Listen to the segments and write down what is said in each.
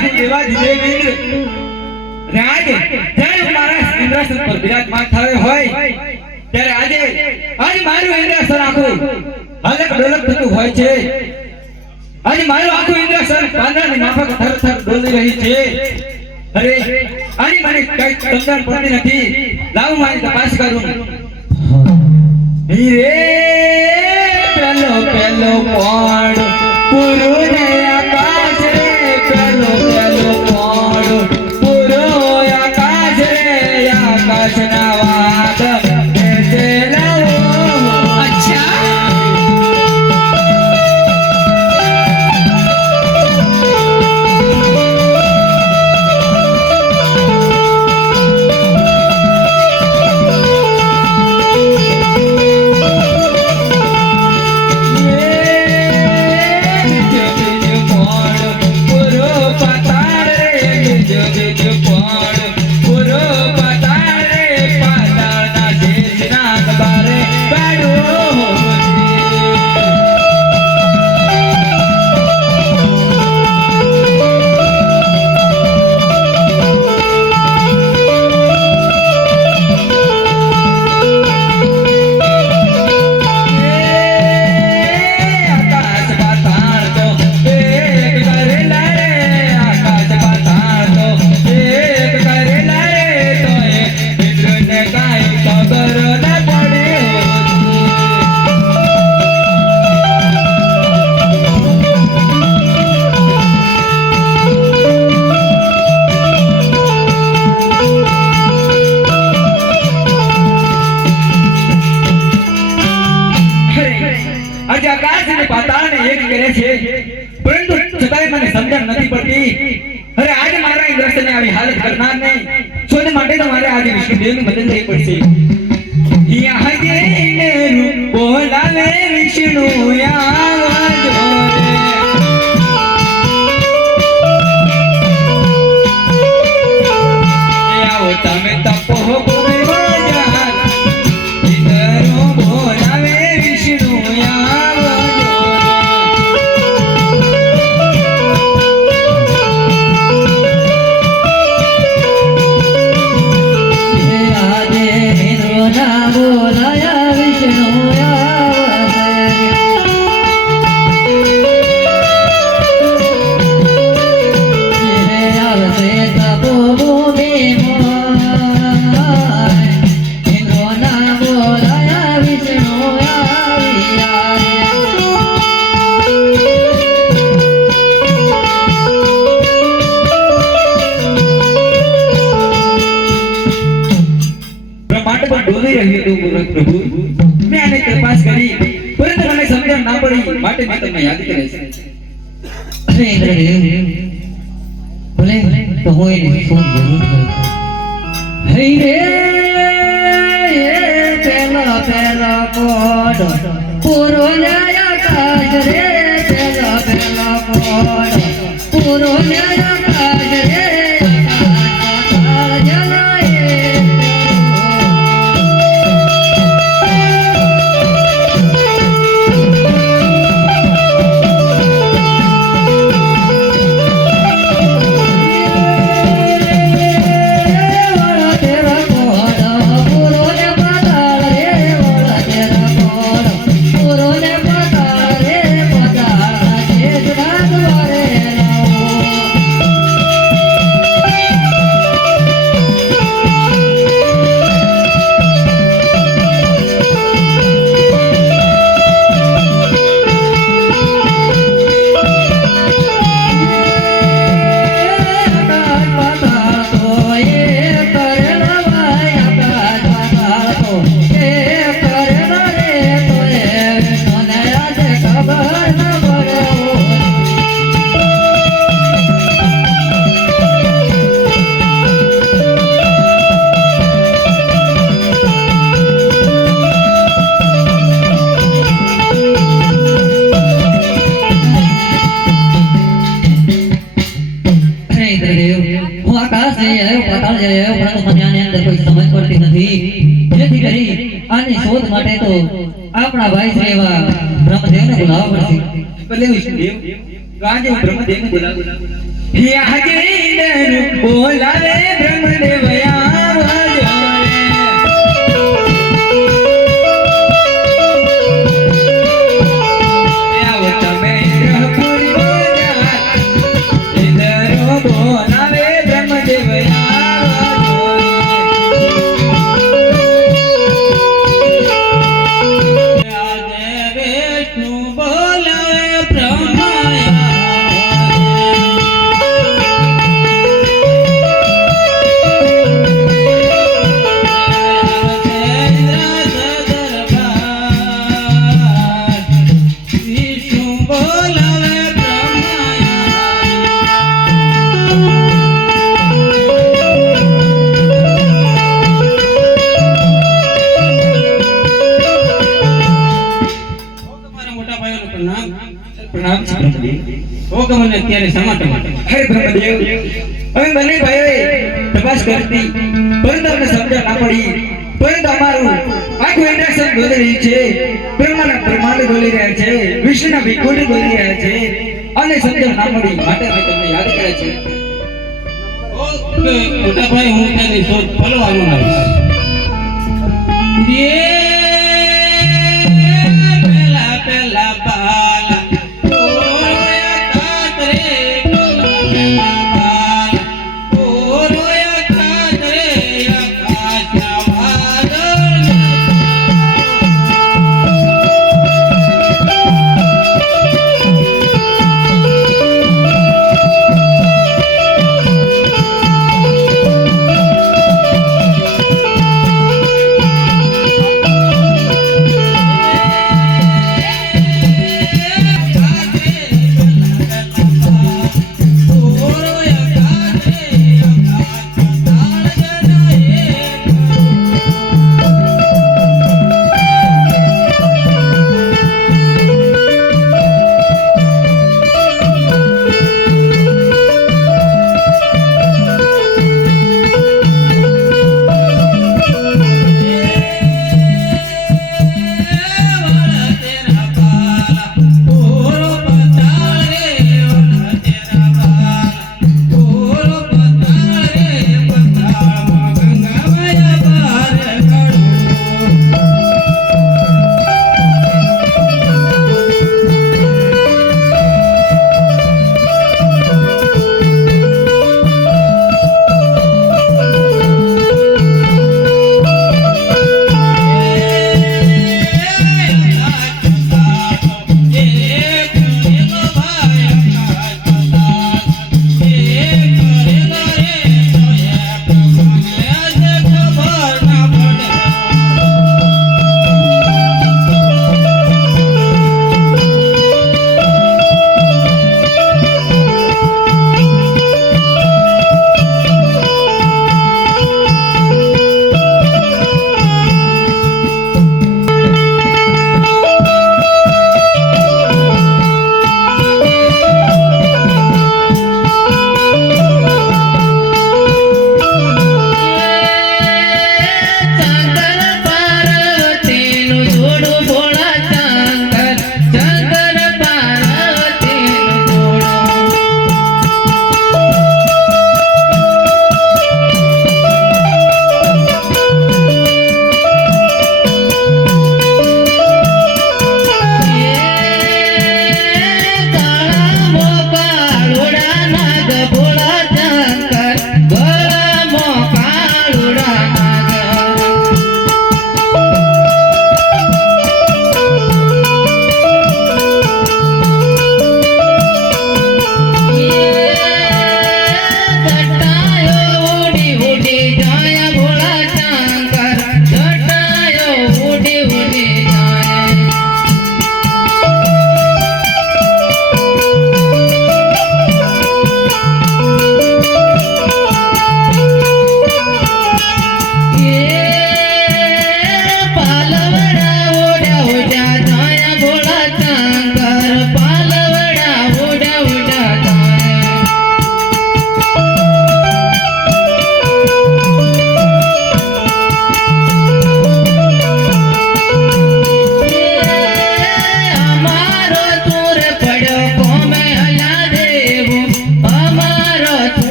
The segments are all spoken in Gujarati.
હું દેવાધિદેવ ઇન્દ્ર રાજ જ્યારે મારા ઇન્દ્રાસન પર બિરાજમાન થયો હોય ત્યારે આજે મારું ઇન્દ્રાસન આખું હલક ડોલક થતું હોય છે આજે મારું આખું ઇન્દ્રાસન પાંદડાની માફક થરથર ડોલી રહી છે અરે આજે મને કઈ સમજણ પડતી નથી લાવ મારી તપાસ કરું હીરે પેલો પેલો કોણ પૂરો ને આકાશ રે પેલો પેલો કોણ પૂરો આકાશ રે આકાશ ના વાદ કેસે લાવો પરંતુ છતાંય મને સમજણ નથી પડતી અરે આજે મારા ઇન્દ્રસને આવી હાલત કરનાર નહીં શોધ માટે તો મારે આજે વિષ્ણુદેવની મદદ લેવી પડશે યહાં જઈને બોલાવે વિષ્ણુ આવજો રે આવો તમે તપો બોલવા ઇન્દ્રો બોલાવે વિષ્ણુ प्रभु मैं आने तपास करी परंतु મને સમજણ ના પડી માટે મેં તમને યાદ કરે છે અરે ઇન્દ્રદેવ ભલે તો હોય ને ફોન જરૂર કરો હે રે પેલા પેલા કોડ પૂરો ન્યાય કાજ રે પેલા પેલા કોડ પૂરો ન્યાય કાજ રે માટે તો આપણા ભાઈ છે એવા બ્રહ્મદેવને બોલાવવા પડશે. ભલે વિષ્ણુદેવ આજે હું બ્રહ્મદેવને બોલાવું આજે ઇન્દ્ર બોલાવે બ્રહ્મદેવ આવજો રે આવો તમે ઇન્દ્રપુરી બજાર ઇન્દ્ર બોલાવે બ્રહ્મદેવ આવજો રે આજે વિષ્ણુ બોલાવે બ્રહ્મા પ્રણામ છે બ્રહ્મદેવ ઓ ગમન અત્યારે શા માટે હે બ્રહ્મદેવ અમે બંને ભાઈઓએ તપાસ કરી પરંતુ અમને સમજ ના પડી પરંતુ અમારું આખું ઇન્દ્રાસન બોલી રહી છે બ્રહ્માના બ્રહ્માંડ બોલી રહ્યા છે વિષ્ણુના વિકુંઠ બોલી રહ્યા છે અને સમજ ના પડી માટે અમે તમને યાદ કર્યા છે ઓકે મોટા ભાઈ હું તેની શોધ ફળવાનું આવીશ પેલા પેલા બાલા ઓરોયા કાતરે પેલા બાલા ઓરોયા કાતરે આકાશના વાદળ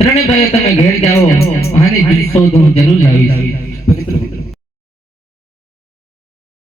ત્રણે ભાઈઓ તમે ઘેર જાઓ આની 200 હું જરૂર લાવીશ